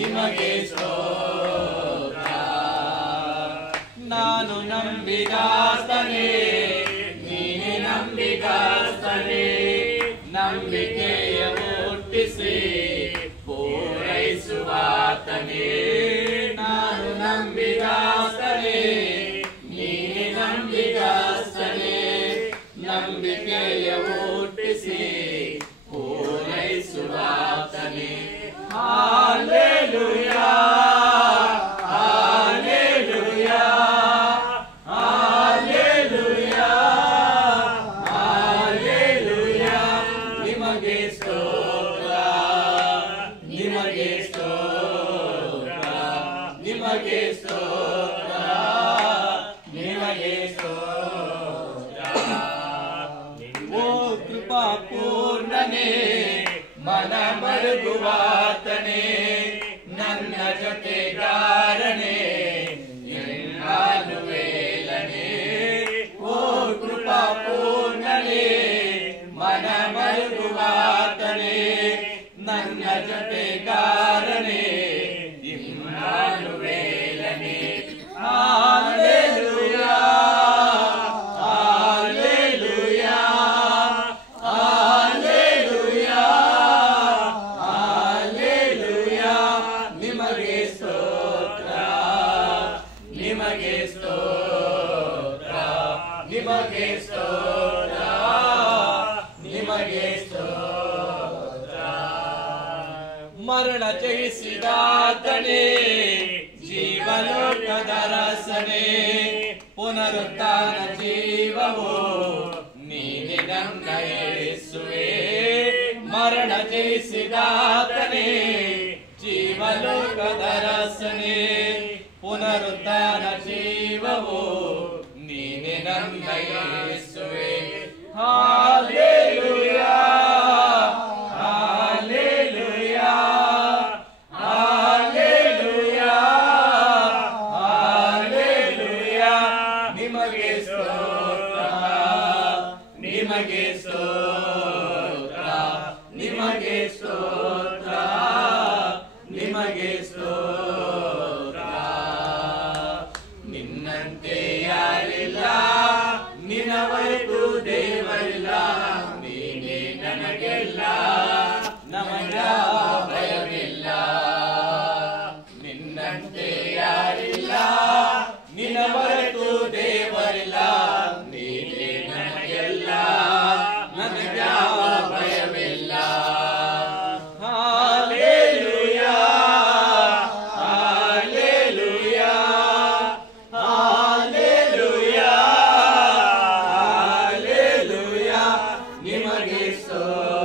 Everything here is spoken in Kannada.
ನಿಮಗೆ ಸ್ತೋತ್ರ. ನಾನು ನಂಬಿದಾಸ್ತನೇ, ನೀನೆ ನಂಬಿದಾಸ್ತನೇ, ನಂಬಿಕೆಯ ಹುಟ್ಟಿಸಿ ಪೂರೈಸುವಾತನೇ. ನಾನು ನಂಬಿದಾಸ್ತನೇ, ನೀನೆ ನಂಬಿದಾಸ್ತನೇ, ನಂಬಿಕೆಯ ಹುಟ್ಟಿಸಿ ಪೂರೈಸುವಾತನೇ. Hallelujah, hallelujah, hallelujah, hallelujah. ನಿಮಗೆ ಸ್ತೋತ್ರ, ನಿಮಗೆ ಸ್ತೋತ್ರ, ನಿಮಗೆ ಸ್ತೋತ್ರ, ನಿಮಗೆ ಸ್ತೋತ್ರ. ಓ ಕೃಪಾ ಪೂರ್ಣನೇ, ಮನ ಮರುಗುವಾತನೇ, ನನ್ನ ಜೊತೆಗಾರನೇ, ಇಮ್ಮಾನುವೇಲನೇ. ಓ ಕೃಪಾ ಪೂರ್ಣನೇ, ಮನ ಮರುಗುವಾತನೇ, ನನ್ನ ಜೊತೆಗಾರನೇ, ಇಮ್ಮಾನುವೇಲನೇ. Hallelujah, hallelujah, hallelujah, hallelujah. ನಿಮಗೆ ಸ್ತೋತ್ರ, ನಿಮಗೆ ಸ್ತೋತ್ರ, ನಿಮಗೆ ಸ್ತೋತ್ರ, ನಿಮಗೆ ಸ್ತೋತ್ರ. ಮರಣ ಜಯಿಸಿದಾತನೇ, ಜೀವಲೋಕದ ರಸನೇ, ಪುನರುತ್ಥಾನ ಜೀವವು ನೀನೆ ನನ್ನ ಯೇಸುವೇ. ಮರಣ ಜಯಿಸಿದಾತನೇ, ಜೀವಲೋಕದ ರಸನೇ, ಪುನರುತ್ಥಾನ ಜೀವವು ನೀನೆ ನನ್ನ ಯೇಸುವೇ. Hallelujah, hallelujah, hallelujah, hallelujah. ನಿಮಗೆ ಸ್ತೋತ್ರ, ನಿಮಗೆ ಸ್ತೋತ್ರ, ನಿಮಗೆ ಸ್ತೋತ್ರ, ನಿಮಗೆ ಸ್ತೋತ್ರ. ನಿನ್ನಂತೆ ಯಾರಿಲ್ಲ, ನಿನ್ನ ಹೊರತು ದೇವರಿಲ್ಲ, ನೀನೇ ನನಗೆಲ್ಲ, ನಮಗ್ಯಾವ ಭಯವಿಲ್ಲ. ನಿನ್ನಂತೆ ಯಾರಿಲ್ಲ, ನಿನ್ನ ಹೊರತು ದೇವರಿಲ್ಲ, ನೀನೇ ನನಗೆಲ್ಲ, ನನಗ್ಯಾವ ಭಯವಿಲ್ಲ. Hallelujah, hallelujah, hallelujah, hallelujah. ನಿಮಗೆ ಸ್ತೋತ್ರ,